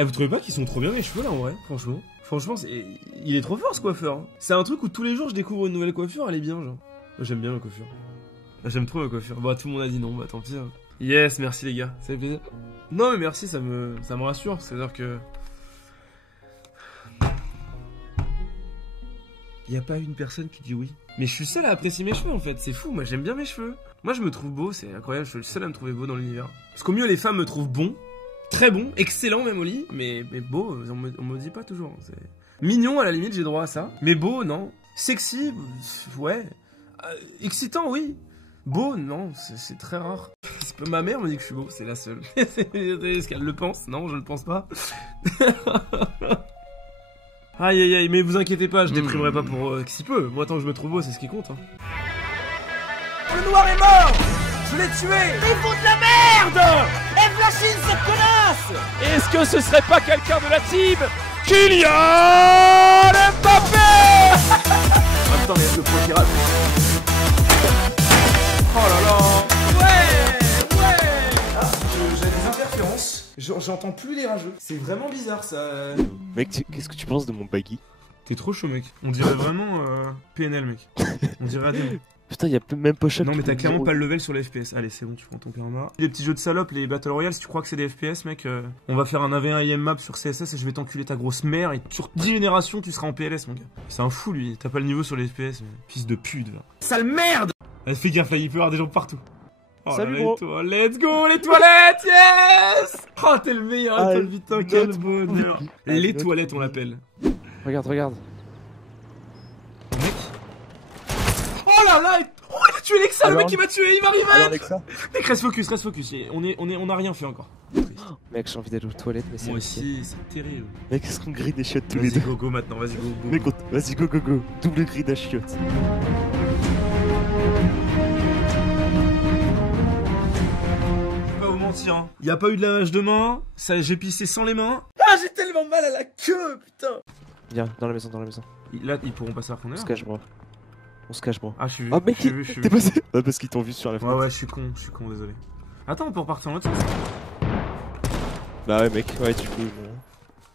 Eh, vous trouvez pas qu'ils sont trop bien mes cheveux là en vrai? Franchement. Franchement, il est trop fort ce coiffeur. C'est un truc où tous les jours je découvre une nouvelle coiffure, elle est bien genre. Moi, j'aime bien ma coiffure. J'aime trop ma coiffure. Bah tout le monde a dit non, bah tant pis. Hein. Yes, merci les gars, ça fait plaisir. Non mais merci, ça me rassure, c'est-à-dire que... Y a pas une personne qui dit oui. Mais je suis seul à apprécier mes cheveux en fait, c'est fou, moi j'aime bien mes cheveux. Moi je me trouve beau, c'est incroyable, je suis le seul à me trouver beau dans l'univers. Parce qu'au mieux les femmes me trouvent bon, très bon, excellent même au lit, mais beau, on me dit pas toujours. Mignon à la limite, j'ai droit à ça. Mais beau, non. Sexy, ouais. Excitant, oui. Beau, non, c'est très rare. Ma mère me dit que je suis beau, c'est la seule. Est-ce qu'elle le pense? Non, je ne le pense pas. Aïe aïe aïe, mais vous inquiétez pas, je déprimerai pas pour si peu. Moi, tant que je me trouve beau, c'est ce qui compte. Hein. Le noir est mort! Je l'ai tué! Ils font de la merde! Et Flashine, cette connasse! Est-ce que ce serait pas quelqu'un de la team Kylian Mbappé? Attends, mais le pro tirage. Oh là là! Ouais! Ah, j'ai des interférences. J'entends plus les rageux. C'est vraiment bizarre ça. Mec, qu'est-ce que tu penses de mon baggy? T'es trop chaud, mec. On dirait vraiment PNL, mec. On dirait ADM. Putain, y'a même pas chaque. Non, mais t'as clairement pas le level sur les FPS. Allez, c'est bon, tu prends ton karma. Les petits jeux de salope, les Battle Royale, si tu crois que c'est des FPS, mec, on va faire un 1v1 IM map sur CSS et je vais t'enculer ta grosse mère. Et sur 10 générations, tu seras en PLS, mon gars. C'est un fou, lui. T'as pas le niveau sur les FPS, mais... Fils de pute, va. Sale merde! Allez, fais gaffe, là, il peut y avoir des gens partout. Oh, salut, là, gros. Let's go, les toilettes, yes! Oh, t'es le meilleur, toi, putain, quel bonheur. Les toilettes, on l'appelle. Regarde, regarde. Mec. Oh là là! Oh, il a tué Lexa, le mec qui m'a tué, il m'arrive à être. Mec, reste focus, on a rien fait encore. Mec, j'ai envie d'aller aux toilettes, mais c'est... Moi aussi, c'est terrible. Mec, est-ce qu'on grille des chiottes tous les deux? Vas-y, go maintenant, vas-y, go. Mec, vas-y, go. Double grille des chiottes. Hein. Y a pas eu de lavage de mains, j'ai pissé sans les mains. Ah, j'ai tellement mal à la queue, putain. Viens, dans la maison. Là, ils pourront pas savoir qu'on est là. On se cache, bro. Ah, je suis vu. Ah, mec, je suis t'es passé. Ouais, parce qu'ils t'ont vu sur la fenêtre. Ouais, je suis con, désolé. Attends, on peut repartir en l'autre sens. Bah ouais, mec, ouais, du coup,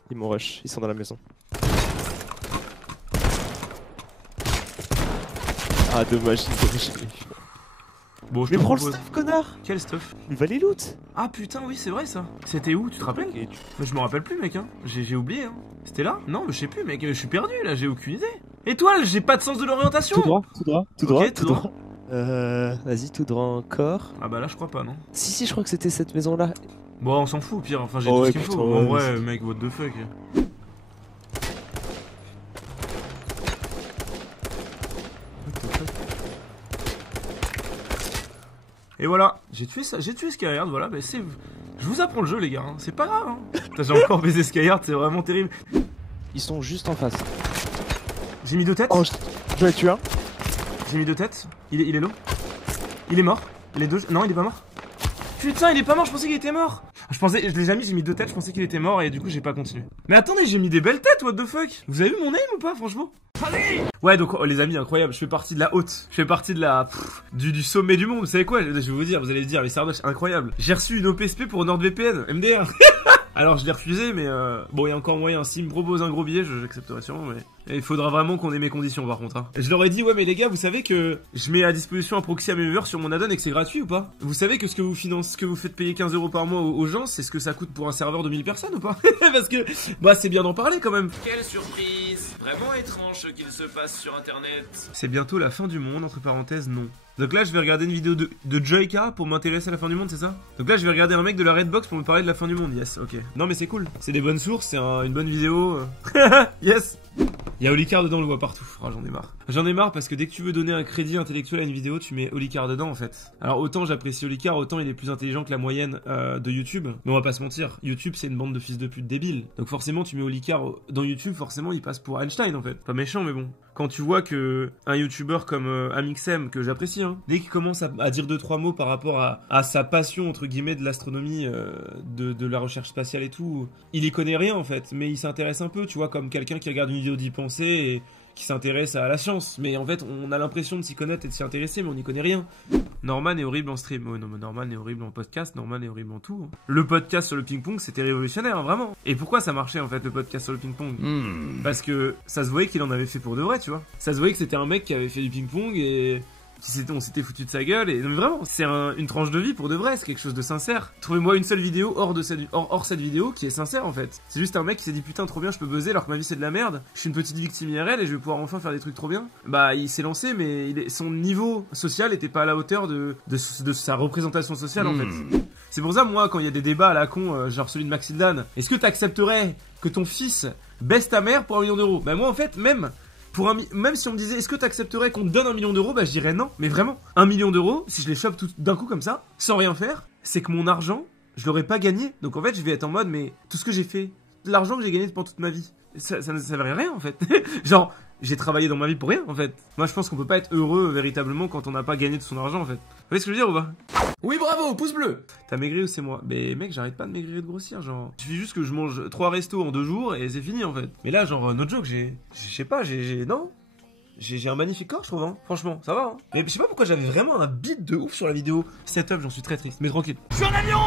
ils m'ont rush, ils sont dans la maison. Ah, dommage, ils ont rushé. Bon, mais prends le stuff, connard! Quel stuff? Il va les loot! Ah putain, oui, c'est vrai ça. C'était où, tu te rappelles? Je me rappelle plus, mec, hein. J'ai oublié, hein. C'était là? Non, mais je sais plus, mec, je suis perdu là, j'ai aucune idée. Étoile, j'ai pas de sens de l'orientation! Tout droit. Ok, tout droit. Vas-y, tout droit encore. Ah bah là, je crois pas, non? Si, je crois que c'était cette maison là. Bon, on s'en fout, au pire, enfin, j'ai tout ce qu'il faut. En vrai, mec, what the fuck. Et voilà, j'ai tué Skyheart, voilà, bah c'est... Je vous apprends le jeu les gars, hein. C'est pas grave, hein. Putain, j'ai encore baisé Skyheart, c'est vraiment terrible. Ils sont juste en face. J'ai mis 2 têtes. Oh, j'en ai tué un. J'ai mis 2 têtes, il est low. Il est mort, les deux... Non, il est pas mort. Putain, il est pas mort, je pensais qu'il était mort. Je l'ai déjà mis, j'ai mis 2 têtes, je pensais qu'il était mort et du coup j'ai pas continué. Mais attendez, j'ai mis des belles têtes, what the fuck. Vous avez vu mon aim ou pas, franchement? Allez. Ouais, donc les amis, incroyable, je fais partie de la haute. Je fais partie de la... du sommet du monde, vous savez quoi? Je vais vous dire, vous allez se dire, mais Sardoche, incroyable. J'ai reçu une OPSP pour NordVPN, MDR. Alors je l'ai refusé, mais bon, il y a encore moyen. S'il me propose un gros billet, j'accepterai sûrement, mais... Et il faudra vraiment qu'on ait mes conditions par contre. Hein. Je leur ai dit, ouais mais les gars, vous savez que je mets à disposition un proxy à mes viewers sur mon add-on et que c'est gratuit ou pas? Vous savez que ce que vous faites payer 15 € par mois aux gens, c'est ce que ça coûte pour un serveur de 1000 personnes ou pas? Parce que, bah c'est bien d'en parler quand même. Quelle surprise! Vraiment étrange ce qu'il se passe sur internet. C'est bientôt la fin du monde, entre parenthèses, non. Donc là, je vais regarder une vidéo de Joyka pour m'intéresser à la fin du monde, c'est ça? Donc là, je vais regarder un mec de la Redbox pour me parler de la fin du monde, yes, ok. Non mais c'est cool, c'est des bonnes sources, c'est une bonne vidéo. Yes! Il y a Olicard dedans, on le voit partout. Oh, j'en ai marre. J'en ai marre parce que dès que tu veux donner un crédit intellectuel à une vidéo, tu mets Olicard dedans en fait. Alors autant j'apprécie Olicard, autant il est plus intelligent que la moyenne de YouTube. Mais on va pas se mentir, YouTube c'est une bande de fils de pute débiles. Donc forcément tu mets Olicard dans YouTube, forcément il passe pour Einstein en fait. Pas méchant mais bon. Quand tu vois que un YouTuber comme Amixem, que j'apprécie, hein, dès qu'il commence à dire 2-3 mots par rapport à sa passion entre guillemets de l'astronomie, de la recherche spatiale et tout, il y connaît rien en fait, mais il s'intéresse un peu, tu vois, comme quelqu'un qui regarde une vidéo d'y penser qui s'intéresse à la science. Mais en fait, on a l'impression de s'y connaître et de s'y intéresser, mais on n'y connaît rien. Norman est horrible en stream. Ouais, non, mais Norman est horrible en podcast, Norman est horrible en tout. Le podcast sur le ping-pong, c'était révolutionnaire, hein, vraiment. Et pourquoi ça marchait en fait, le podcast sur le ping-pong? Parce que ça se voyait qu'il en avait fait pour de vrai, tu vois. Ça se voyait que c'était un mec qui avait fait du ping-pong et on s'était foutu de sa gueule. Et non, mais vraiment, c'est une tranche de vie pour de vrai, c'est quelque chose de sincère. Trouvez-moi une seule vidéo hors cette vidéo qui est sincère en fait. C'est juste un mec qui s'est dit putain trop bien, je peux buzzer alors que ma vie c'est de la merde. Je suis une petite victime IRL et je vais pouvoir enfin faire des trucs trop bien. Bah il s'est lancé mais son niveau social était pas à la hauteur de sa représentation sociale en fait. C'est pour ça moi quand il y a des débats à la con genre celui de Maxildan, est-ce que t'accepterais que ton fils baisse ta mère pour 1 million d'euros? Bah moi en fait même si on me disait est-ce que t'accepterais qu'on te donne 1 million d'euros, bah je dirais non, mais vraiment 1 million d'euros, si je les chope tout d'un coup comme ça, sans rien faire, c'est que mon argent, je l'aurais pas gagné. Donc en fait je vais être en mode mais tout ce que j'ai fait, l'argent que j'ai gagné pendant toute ma vie, ça ne servait rien en fait. Genre j'ai travaillé dans ma vie pour rien en fait. Moi je pense qu'on peut pas être heureux véritablement quand on n'a pas gagné de son argent en fait. Vous voyez ce que je veux dire ou pas? Oui, bravo, pouce bleu. T'as maigri ou c'est moi? Mais mec, j'arrête pas de maigrir et de grossir, genre. Il suffit juste que je mange 3 restos en 2 jours et c'est fini en fait. Mais là, genre, no joke, je sais pas, non. J'ai un magnifique corps, je trouve, hein. Franchement, ça va, hein. Mais je sais pas pourquoi j'avais vraiment un beat de ouf sur la vidéo setup, j'en suis très triste. Mais tranquille. Je suis en avion!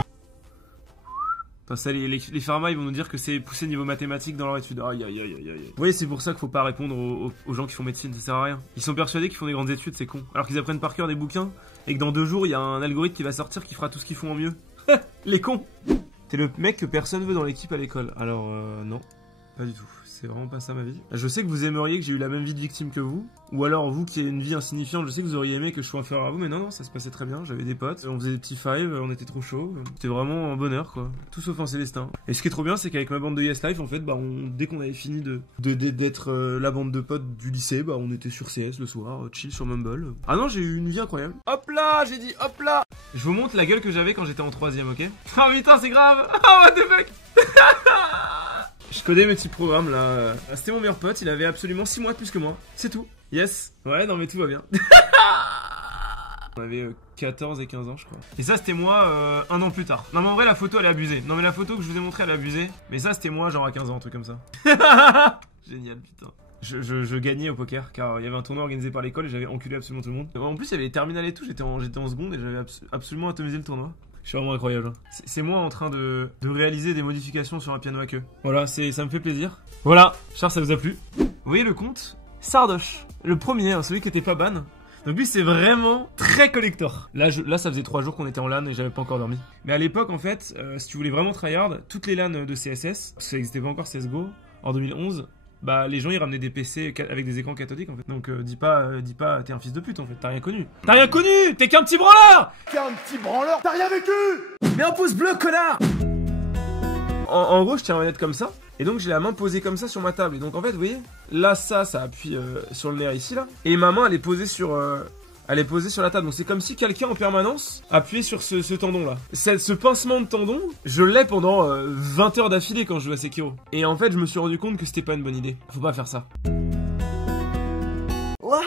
Enfin, ça, les pharma, ils vont nous dire que c'est poussé niveau mathématique dans leur étude. Aïe, aïe, aïe, aïe, aïe. Vous voyez, c'est pour ça qu'il faut pas répondre aux gens qui font médecine, ça sert à rien. Ils sont persuadés qu'ils font des grandes études, c'est con. Alors qu'ils apprennent par cœur des bouquins et que dans 2 jours, il y a un algorithme qui va sortir qui fera tout ce qu'ils font en mieux. Les cons! T'es le mec que personne veut dans l'équipe à l'école. Alors, non. Pas du tout. C'est vraiment pas ça ma vie. Je sais que vous aimeriez que j'ai eu la même vie de victime que vous. Ou alors vous qui avez une vie insignifiante, je sais que vous auriez aimé que je sois inférieur à vous. Mais non, ça se passait très bien. J'avais des potes, on faisait des petits fives, on était trop chaud. C'était vraiment un bonheur quoi. Tout sauf un Célestin. Et ce qui est trop bien, c'est qu'avec ma bande de Yes Life, en fait, bah dès qu'on avait fini d'être la bande de potes du lycée, bah on était sur CS le soir, chill sur Mumble. Ah non, j'ai eu une vie incroyable. Hop là, j'ai dit hop là. Je vous montre la gueule que j'avais quand j'étais en 3ème, ok? Oh putain, c'est grave. Oh what the fuck. Je codais mes petits programmes là. C'était mon meilleur pote, il avait absolument 6 mois de plus que moi. C'est tout. Yes. Ouais, non mais tout va bien. On avait 14 et 15 ans je crois. Et ça c'était moi 1 an plus tard. Non mais en vrai la photo elle est abusée. Non mais la photo que je vous ai montrée elle est abusée. Mais ça c'était moi genre à 15 ans, un truc comme ça. Génial putain. Je gagnais au poker car il y avait un tournoi organisé par l'école et j'avais enculé absolument tout le monde. En plus il y avait les terminales et tout, j'étais en seconde et j'avais absolument atomisé le tournoi. Je suis vraiment incroyable. C'est moi en train de réaliser des modifications sur un piano à queue. Voilà, ça me fait plaisir. Voilà, j'espère que ça vous a plu. Vous voyez le compte Sardoche, le premier, hein, celui qui était pas ban. Donc lui c'est vraiment très collector. Là ça faisait 3 jours qu'on était en LAN et j'avais pas encore dormi. Mais à l'époque en fait, si tu voulais vraiment tryhard, toutes les LAN de CSS, parce que ça n'existait pas encore CSGO, en 2011, bah les gens ils ramenaient des PC avec des écrans cathodiques en fait. Donc dis pas t'es un fils de pute en fait, t'as rien connu. T'as rien connu, t'es qu'un petit branleur. T'es un petit branleur, t'as rien vécu. Mais un pouce bleu connard. En gros je tiens ma manette comme ça. Et donc j'ai la main posée comme ça sur ma table. Et donc en fait vous voyez, là ça appuie sur le nerf ici là. Et ma main elle est posée sur la table. Donc c'est comme si quelqu'un en permanence appuyait sur ce tendon là. Ce pincement de tendon, je l'ai pendant 20 heures d'affilée quand je joue à Sekiro. Et en fait je me suis rendu compte que c'était pas une bonne idée. Faut pas faire ça. Waouh!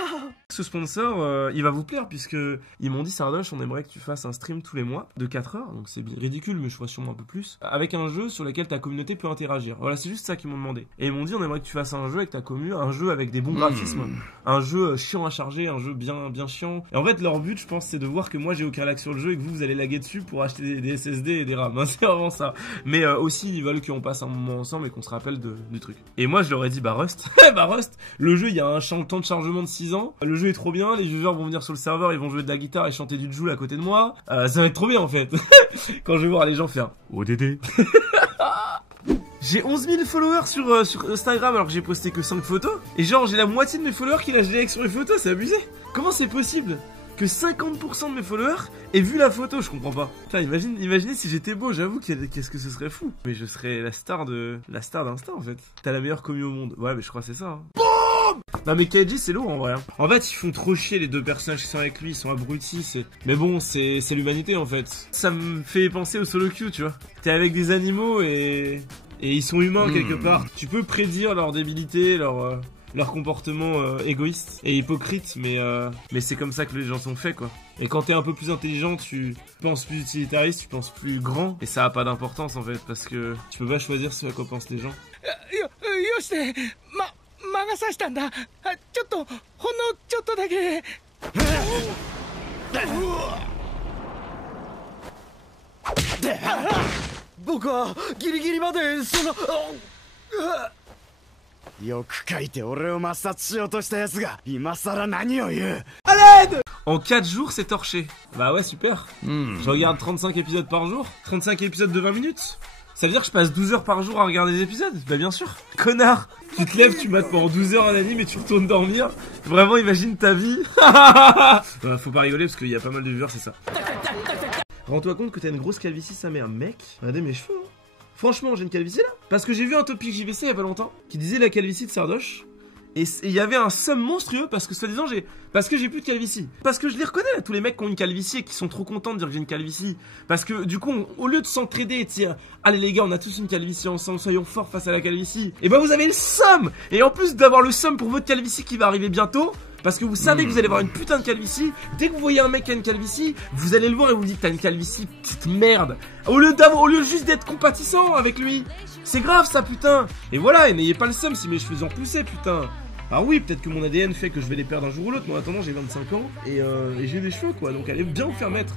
Ce sponsor, il va vous plaire puisque ils m'ont dit Sardoche, on aimerait que tu fasses un stream tous les mois de 4 heures, donc c'est ridicule mais je ferai sûrement un peu plus, avec un jeu sur lequel ta communauté peut interagir. Voilà, c'est juste ça qu'ils m'ont demandé. Et ils m'ont dit on aimerait que tu fasses un jeu avec ta commu, un jeu avec des bons graphismes, un jeu chiant à charger, un jeu bien chiant. Et en fait leur but je pense c'est de voir que moi j'ai aucun lag sur le jeu et que vous allez laguer dessus pour acheter des SSD et des RAM, hein, c'est vraiment ça. Mais aussi ils veulent qu'on passe un moment ensemble et qu'on se rappelle du truc. Et moi je leur ai dit bah Rust, bah Rust, le jeu il y a un temps de chargement de 6 ans, le jeu est trop bien, les viewers vont venir sur le serveur, ils vont jouer de la guitare et chanter du Joule à côté de moi, ça va être trop bien en fait. Quand je vais voir les gens faire ODD. J'ai 11 000 followers sur Instagram alors que j'ai posté que 5 photos. Et genre j'ai la moitié de mes followers qui lâchent des likes sur les photos, c'est abusé. Comment c'est possible que 50% de mes followers aient vu la photo? Je comprends pas. Putain, imaginez si j'étais beau, j'avoue qu'est-ce que ce serait fou. Mais je serais la star d'Insta en fait. T'as la meilleure commu au monde. Ouais mais je crois que c'est ça. Hein. Non mais KG c'est lourd en vrai. En fait ils font trop chier les deux personnages qui sont avec lui, ils sont abrutis. Mais bon c'est l'humanité en fait. Ça me fait penser au solo queue tu vois. T'es avec des animaux et ils sont humains quelque part. Tu peux prédire leur débilité, leur comportement égoïste et hypocrite, mais c'est comme ça que les gens sont faits quoi. Et quand t'es un peu plus intelligent, tu penses plus utilitariste, tu penses plus grand, et ça a pas d'importance en fait, parce que tu peux pas choisir ce à quoi pensent les gens. が差したんだ。ちょっとほんのちょっとだけ。僕はギリギリまでその。よく書いて俺を抹殺しようとしたやつが今さら何を言う。 En 4 jours, c'est torché. Bah ouais, super. Je regarde 35 épisodes par jour. 35 épisodes de 20 minutes. Ça veut dire que je passe 12 heures par jour à regarder des épisodes? Bah bien sûr. Connard. Tu te lèves, tu mates pendant 12 heures un anime et tu retournes dormir. Vraiment, imagine ta vie. Faut pas rigoler parce qu'il y a pas mal de viewers, c'est ça. Rends-toi compte que t'as une grosse calvitie, sa mère. Mec, regardez mes cheveux. Hein. Franchement, j'ai une calvitie là. Parce que j'ai vu un topic JVC il y a pas longtemps qui disait la calvitie de Sardoche. Et il y avait un somme monstrueux parce que soi-disant parce que j'ai plus de calvitie. Parce que je les reconnais là, tous les mecs qui ont une calvitie et qui sont trop contents de dire que j'ai une calvitie. Parce que du coup, au lieu de s'entraider et de dire allez les gars, on a tous une calvitie ensemble, soyons forts face à la calvitie. Et bah vous avez le somme. Et en plus d'avoir le somme pour votre calvitie qui va arriver bientôt, parce que vous savez que vous allez avoir une putain de calvitie. Dès que vous voyez un mec qui a une calvitie, vous allez le voir et vous dites t'as une calvitie, petite merde. Au lieu juste d'être compatissant avec lui. C'est grave ça putain. Et voilà, et n'ayez pas le seum si mes cheveux ont poussé putain. Alors oui, peut-être que mon ADN fait que je vais les perdre un jour ou l'autre, mais en attendant j'ai 25 ans et j'ai des cheveux quoi, donc allez bien vous faire mettre.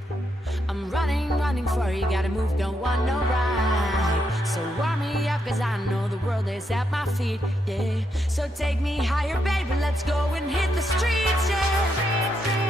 I'm running for you, gotta move, don't want no ride. So warm me up, cause I know the world is at my feet, yeah. So take me higher, baby, let's go and hit the streets, yeah.